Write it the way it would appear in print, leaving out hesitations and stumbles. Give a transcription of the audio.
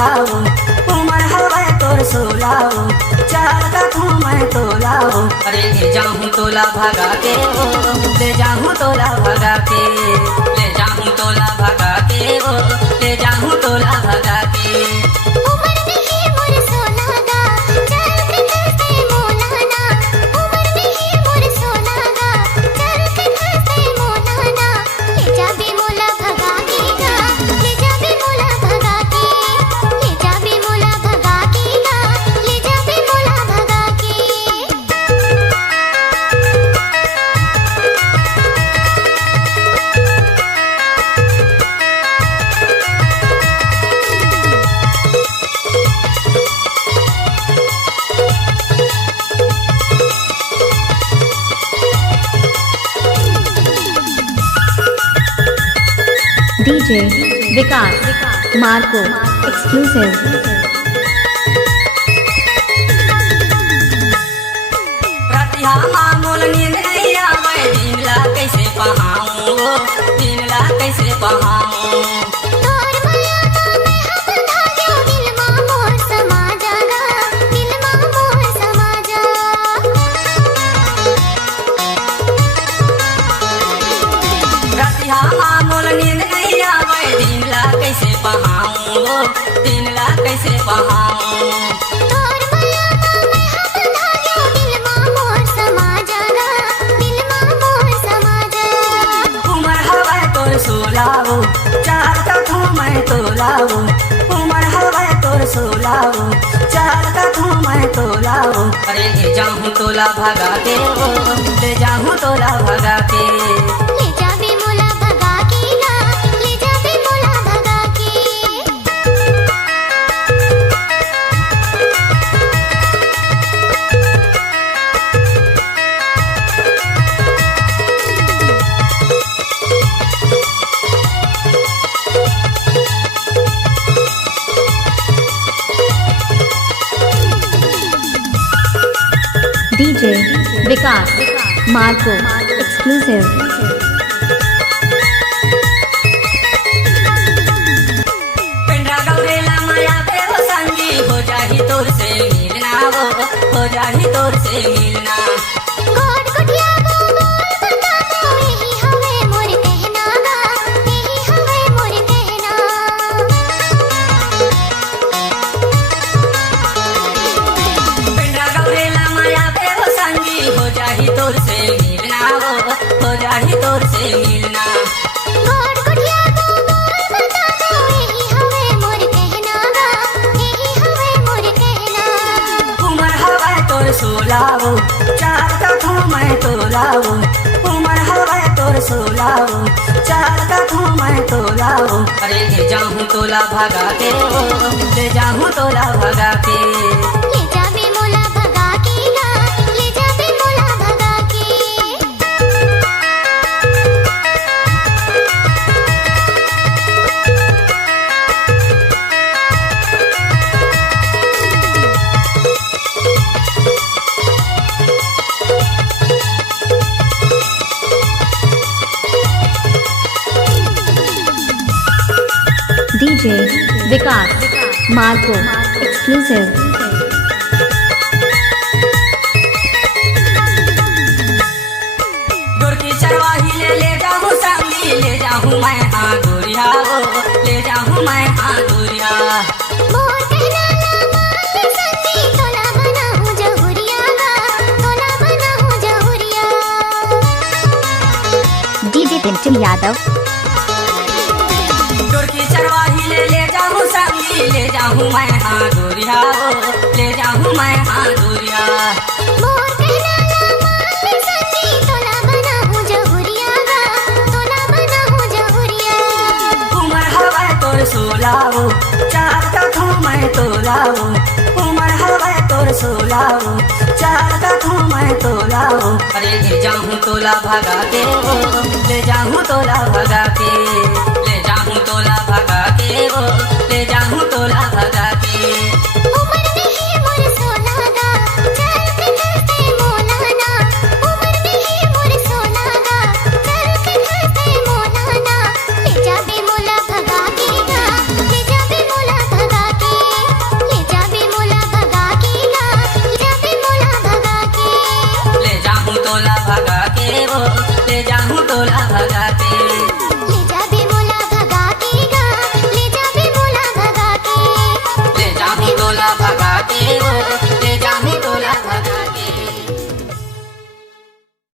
सोलाओ उमर हवा तोर सोलाओ चार का मैं तोलाओ अरे ले जाऊँ तोला भगा के ओ ले जाऊँ तोला भगा के ले जाऊँ तोला भगा के ओ ले जाऊँ तोला भगा के उमर नहीं मोर सोलागा चरक धसे मोलाना उमर नहीं मोर सोलागा चरक धसे मोलाना ले जा बे मोला भगा के गा ले जा बे मोला भगा के ले जा बे मोला भगा के गा ले जा बे मोला भगा के DJ Vikas Marco exclusive प्रतिहा मामूल नींद नहीं आवे दिन ला कैसे पहाऊं दिन ला कैसे पहाऊं तोर माया में हाथ धाग्यो दिल मा मोर समा जागा दिल मा मोर समा जा प्रतिहा मामूल नींद नहीं आवे दिन ला कैसे पहाऊं दिन ला कैसे पहाऊं तोर माया में हाथ धाग्यो दिल मा मोर समा जागा दिल मा मोर समा जा उमर हवा तोर सोलाओ चार का मैं तोलाओ उमर हवा तोर सोलाओ चार का मैं तोलाओ अरे ले जाऊँ तोला भगा के ओ ले जाऊँ तोला भगा के ले जा बे मोला भगा के गा ले जा बे मोला भगा के DJ Vikas Marco exclusive पेंडा Gaurela माया पे हो संगी हो जाही तोर से मिलना हो जाही तोर से मिलना कोट कुटिया गो बोल बता दो यही हवे मोर कहना गा यही हवे मोर कहना पेंडा गौरेला माया पे हो संगी हो जाही तोर से मिलना हो जाही तोर से मिलना कोट कुटिया गो बोल बता दो यही हवे मोर कहना गा यही हवे मोर कहना उमर हवा तोर सोलाओ चार का मैं तोलाओ उमर हवा तोर सोलाओ चार का मैं तोलाओ अरे ले जाऊँ तोला भगा के ओ ले जाऊँ तोला भगा के ले जा बे मोला भगा के गा ले जा बे मोला भगा के DJ Vikas Marco exclusive गोरकी चरवाही ले जाऊँ संगी ले जाऊँ मैं हाँ गोरिया ले जाऊँ मैं हाँ गोरिया मोर कहना ला मान संगी तोला बना हूँ जहुरिया गा तोला बना हूँ जहुरिया DJ Pintu Yadav गोरकी चरवाही ले जाऊँ संगी ले जाऊँ मैं हाँ गोरिया ले जाऊँ मैं हाँ गोरिया मोर कहना ला मान संगी तोला बना हूँ जहुरिया गा तोला बना हूँ जहुरिया उमर हवा तोर सोलाओ चार का मैं तोलाओ उमर हवा तोर सोलाओ चार का मैं तोलाओ अरे ले जाऊँ तोला भगा के ओ ले जाऊँ तोला भगा के ले जाऊँ तोला भगा